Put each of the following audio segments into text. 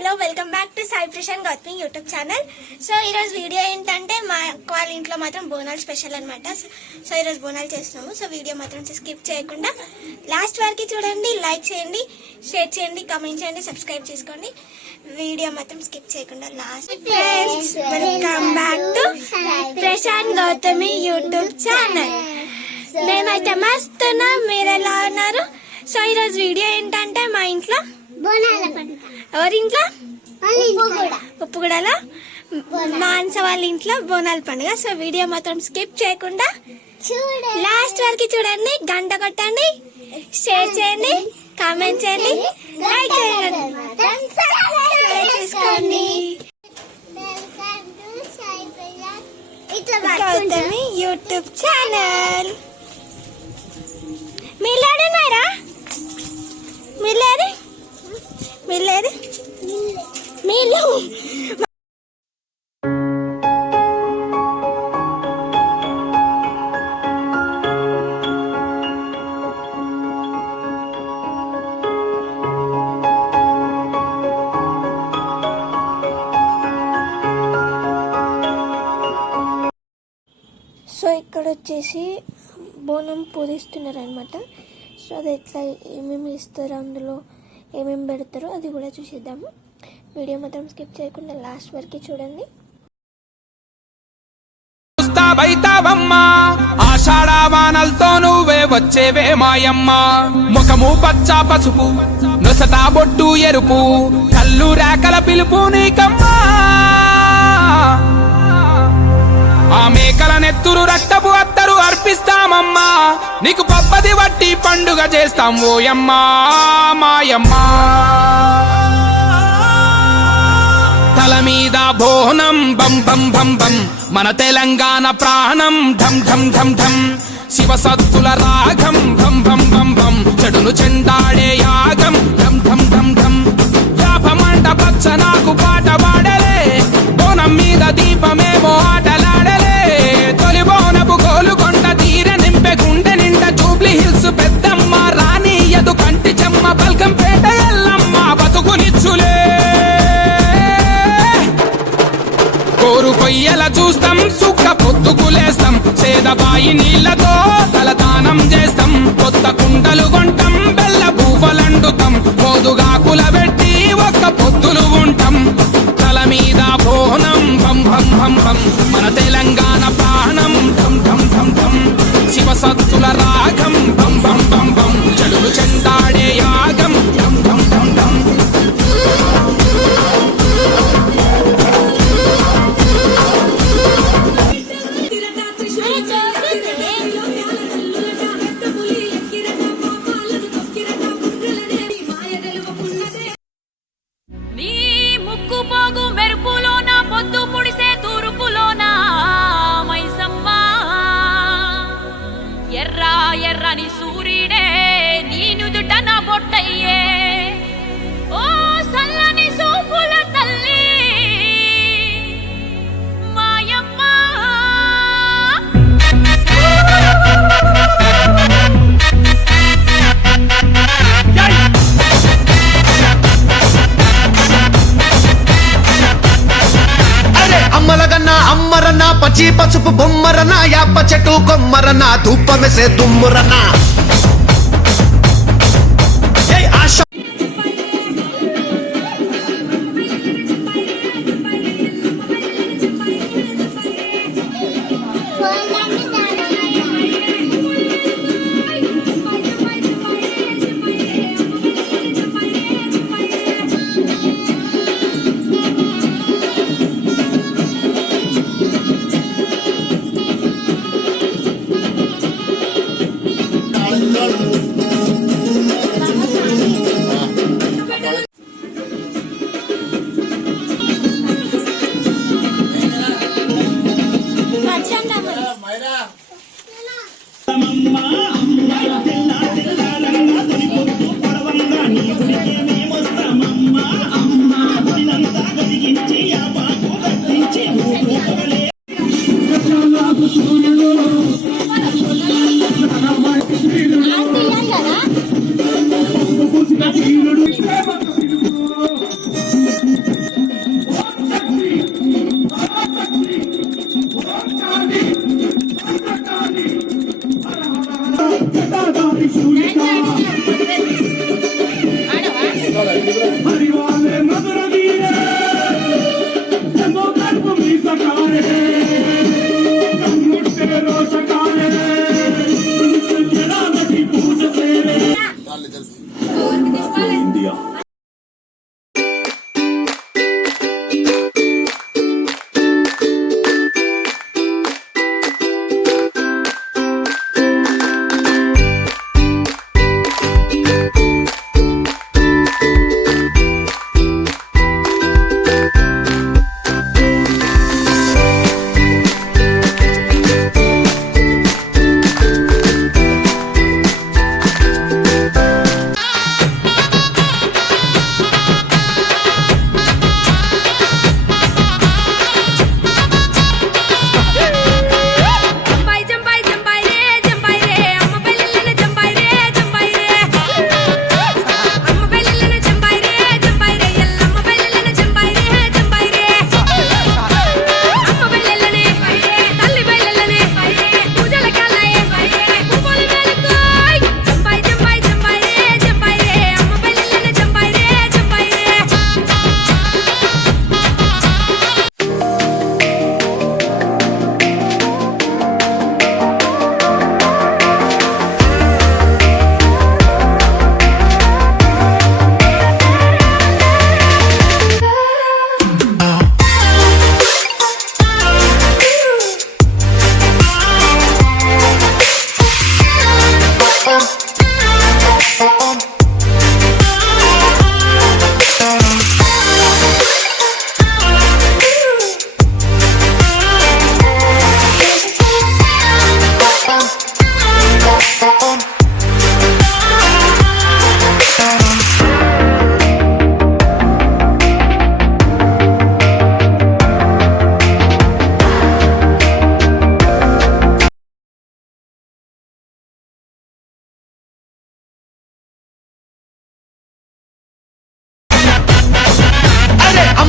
Hello welcome back to Sai Prashanth Gautami YouTube channel. So ఈరోజు video ఏంటంటే మా అక్క వాళ్ళ ఇంట్లో మాత్రం బోనాలు స్పెషల్ అనమాట. సో ఈరోజు బోనాలు చేస్తున్నాము. సో వీడియో మాత్రం స్కిప్ చేయకుండా లాస్ట్ వరకు చూడండి. లైక్ చేయండి, షేర్ చేయండి, కామెంట్ చేయండి, సబ్స్క్రైబ్ చేసుకోండి. వీడియో మాత్రం స్కిప్ చేయకుండా last. Friends welcome back to Prashanth Gautami YouTube channel. మేమైతే మస్తున్నాం, మీరు ఎలా ఉన్నారు? సో ఈరోజు వీడియో ఏంటంటే మా ఇంట్లో బోనాల పండుగ. ఎవరింట్లో? ఉప్పుగూడలో మాన్స వాళ్ళ ఇంట్లో బోనాల పండుగ. సో వీడియో మాత్రం స్కిప్ చేయకుండా లాస్ట్ వరకు చూడండి. గంట కొట్టండి, షేర్ చేయండి, కామెంట్ చేయండి, లైక్ చేయండి, చేసుకోండి. Gautami YouTube channel. మీలాడున్నారా? మీలేదు మీలు సో ఇక్కడ వచ్చేసి బోనం పూజిస్తున్నారు అనమాట. సో అది ఎట్లా ఏమేమి ఇస్తారు, అందులో ఏమేమి పెడతారో అది కూడా చూసేద్దాము. వీడియో మాత్రం స్కిప్ చేయకుండా లాస్ట్ వరకు చూడండి. ఆషాఢవానలతో నువ్వే వచ్చేవే మాయమ్మ, ముఖము పచ్చ పసుపు, నొసట బొట్టు ఎరుపు, కళ్ళు రేకల పిలుపు నీకమ్మా. ఆ మేకల నెత్తురు రక్తపు అత్తరు అర్పిస్తామమ్మా, నీకు పబ్బది వట్టి పండుగ చేస్తాం ఓయమ్మా మాయమ్మా. తల మీద బోనం బం బం బం బం, మన తెలంగాణ ప్రాణం ఢం ఢం ఢం ఢం. శివ సత్తుల రాగం భం భం భం భం, చెడును చెండాడే యాగం ఢం ఢం ఢం ఢం. యాపమంట పచ్చ నాకు పాట పాడలే, బోనం మీద దీపమేమో ఆటలాడలే. తొలి బోనపు గోలుకొండ తీర నింపె గుండె నిండా జూబ్లీ హిల్స్ పెద్దమ్మ, రాణి యదు కంటి చెమ్మ, బల్కంపేట ఎల్లమ్మ బతుకునిచ్చులే. కోరు కొయ్యల చూస్తాం, సుక్క పొద్దుకులేస్తాం, సేదబాయి నీళ్లతో తలదానం చేస్తాం. కొత్త కుండలు కొంటాం, బెల్ల బూవలండుతాం, మోదుగాకుల పెట్టి ఒక్క పొద్దులు ఉంటాం. తల మీద బోనం భం భం భం భం, మన తెలంగాణ ప్రాణం ఢం ఢం ఢం ఢం. శివ సత్తుల రాగం భం భం భం భం, చెడులు చెండాడే యాగం ఢం ఢం ఢం ఢం. ఎర్రని సూర్యుడే నీ నుదుట నా బొట్టయ్యే, ఓ సల్లని సూపుల తల్లి మాయమ్మ. అమ్మలగన్నా అమ్మరన్నా, పచ్చి పసుపు బొమ్మరన్నా, యాప చెట్టు కొమ్మరన్నా, ధూపమెసే దుమ్మురన్నా.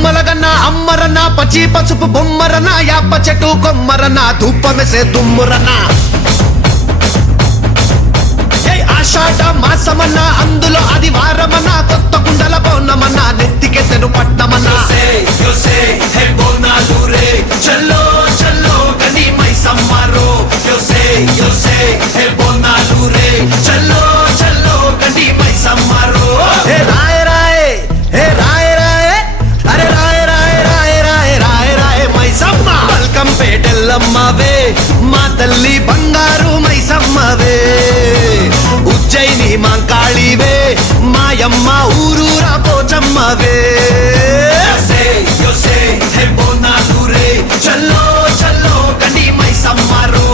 అమ్మలగన్న అమ్మరన్న పచ్చి పసుపు బొమ్మరన్న యాప చెట్టు కొమ్మరన్న ధూపమెసే దుమ్మురన్న ఆషాఢ మాసమన్న అందులో అది వారమన్న కొత్త కుండల పౌర్ణమన్న నెత్తికెత్తెను పట్నమన్న చల్లో చల్లో గని మై సమ్మారో చల్లో చల్లో గని మై సమ్మారో హే రాయ రాయ హే రాయ రాయ అరే రాయ రాయ రాయ రాయ రాయ రాయ మైసమ్మ వెల్కమ్ పేటెల్లమ్మవే మా తల్లి బంగారు మైసమ్మవే ఉజ్జయిని మాంకాళివే మాయమ్మ ఊరూరా పోచమ్మవే చల్లో చల్లో గని మైసమ్మారో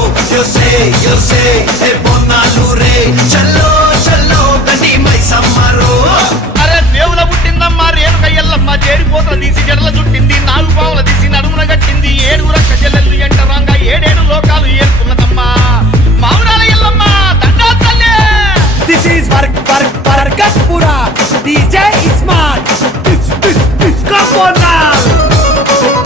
చల్లో చల్లో గని మైసమ్మారో అరే దేవుల పుట్టిందమ్మా రేణుక ఎల్లమ్మ చేరిపోతల తీసి జడల చుట్టింది నాలుగు పావుల తీసి నడుమున కట్టింది ఏడుగుర కజల్లెల్లు ఎంటరాంగా ఏడేడు లోకాలు ఏరుకున్నదమ్మా మావురాల ఎల్లమ్మ దండా తల్లే. This is Barkatpura. DJ Ismat. Come on now.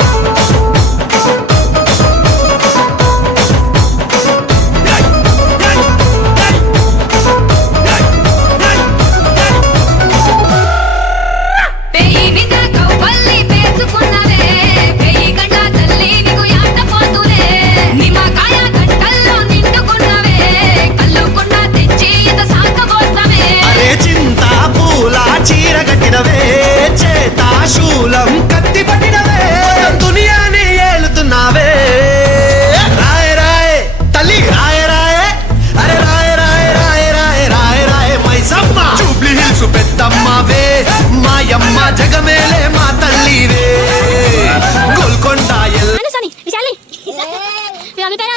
పెయి వింద కౌపల్లి పేసుకున్నవే పెయి గంట తల్లి నీకు యాట పోతులే నిమ్మకాయ గంటల్లో నిండుకున్నవే కల్లుకున్న తెచ్చి ఇంత సాకబోస్తవే అరే చింత పూల చీర కట్టినవే చేత శూలం కత్తి పట్టినవే దునియాని ఏలుతున్నావే రాయ రాయ తల్లి రాయ రాయ అరే రాయ రాయ రాయ రాయ రాయ రాయ మైసమ్మ జూబ్లీ హిల్స్ పెద్దమ్మవే మాయమ్మ జగమేలే మా తల్లివే గోల్కొండ ఎల్ విశాలి మీ మమ్మీ పేరు